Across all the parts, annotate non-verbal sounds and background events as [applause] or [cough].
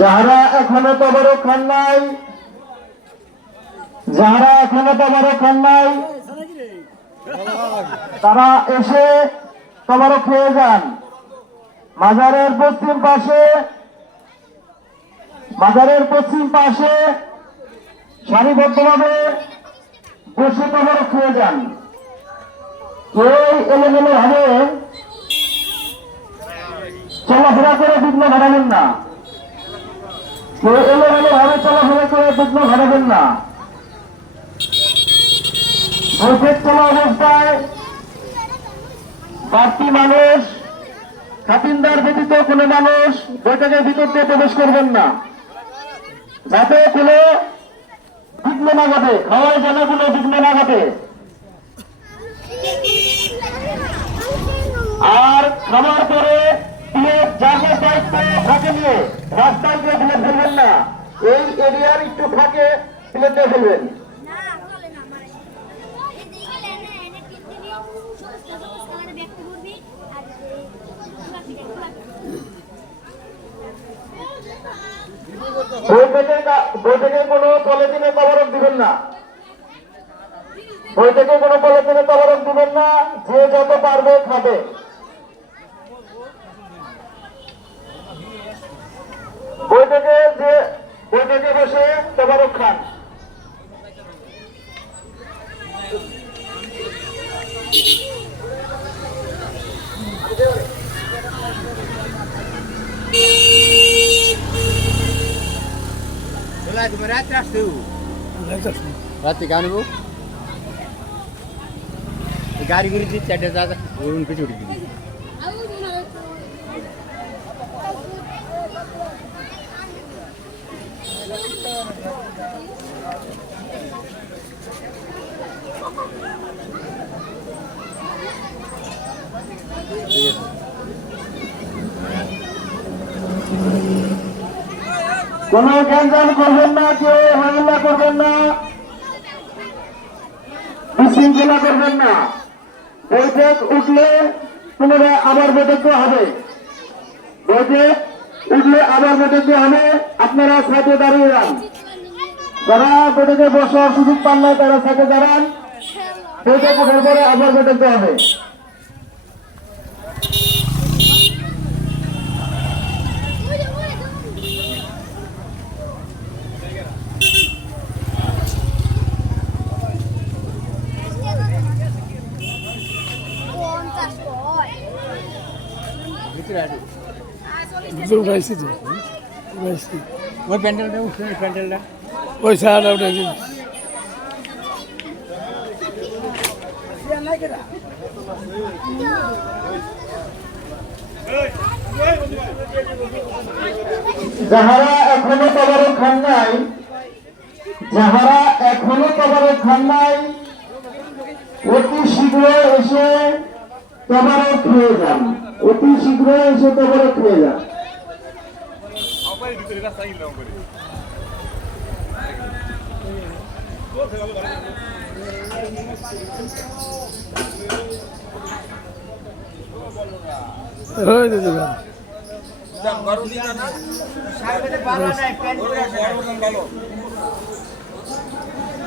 যাহারা এখনও তবরক খান নাই, যাহারা এখনও তবরক খান নাই, তারা এসে তবরক খেয়ে যান। মাজারের পশ্চিম পাশে, মাজারের পশ্চিম পাশে সারিবদ্ধভাবে বসে তবরক খেয়ে যান। কেউ এলোমেলো ভাবে চলাফেরা করে বিঘ্ন ঘটাবেন না। কেউ এলোমেলো ভাবে চলাফেরা করে বিঘ্ন ঘটাবেন না। বৈঠক চলা অবস্থায় বাড়তি মানুষ খাতিনদার ব্যতীত কোনো মানুষ বৈঠকের ভিতর দিয়ে প্রবেশ করবেন না। যাতে কোনো বিঘ্ন না ঘটে খাওয়ার যেন কোনো বিঘ্ন না ঘটে। [laughs] আর খাওয়ার পরে প্লেট যার যার দায়িত্ব ফাঁকে নিয়ে রাস্তায় গিয়ে প্লেট ফেলবেন না এই এরিয়ার একটু ফাঁকে প্লেটে ফেলবেন বৈঠকে বৈঠকে কোনো পলিথিনে তবরক দিবেন না। বৈঠকে কোনো পলিথিনে তবরক দিবেন না যে যত পারবে খাবে। বৈঠকে যে বৈঠকে বসে তবরক খান রাতে গান গাড়ি দিচ্ছি চারটে দাদা কিছু উঠে দিবি। কোন গ্যাঞ্জাম করবেন না, কেউ হামলা করবেন না, বিশৃঙ্খলা করবেন না। বৈঠক উঠলে পুনরায় আবার বৈঠক হবে। বৈঠক উঠলে আবার বৈঠক হবে। আপনারা সাথে দাঁড়িয়ে যান। যারা বৈঠকে বসার সুযোগ পান না তারা সাথে দাঁড়ান। বৈঠক উঠার পরে আবার বৈঠক হবে পঞ্চাশ কয় ভিতরে আছে ভিতরে উঠাইছি তো উঠাইছি। ওই প্যান্ডেলটা উঠছে প্যান্ডেলটা। ওই সারাটা উঠাইছি। যাহারা এখনও তবরক খান নাই যাহারা এখনও তবরক খান নাই অতি শীঘ্র এসে তবরক খেয়ে যান। অতি শীঘ্র এসে তবরক খেয়ে যান। ওই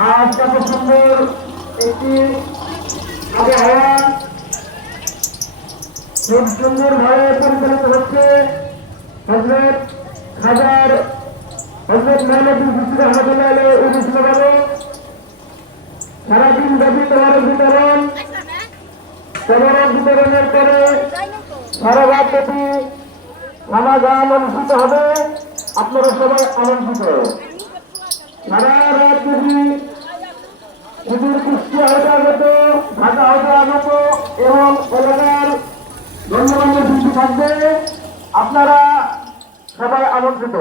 আজ কত সুন্দর একটি আবহাওয়া খুব সুন্দর ভাবে পরিচালিত হচ্ছে। হজরত হাজার হজরত মোহাম্মদ হুসুর রহমতুল্লাহ অনুষ্ঠিতভাবে সারাদিন ব্যাপী তোমার বিতরণ। তোমার বিতরণের আপনারা সবাই আমন্ত্রিত সারা সুদূর কুষ্টিয়া হতে আগত ঢাকা হতে আগত এবং এলাকার গণ্যমান্য শিল্পী থাকবে আপনারা সবাই আমন্ত্রিত।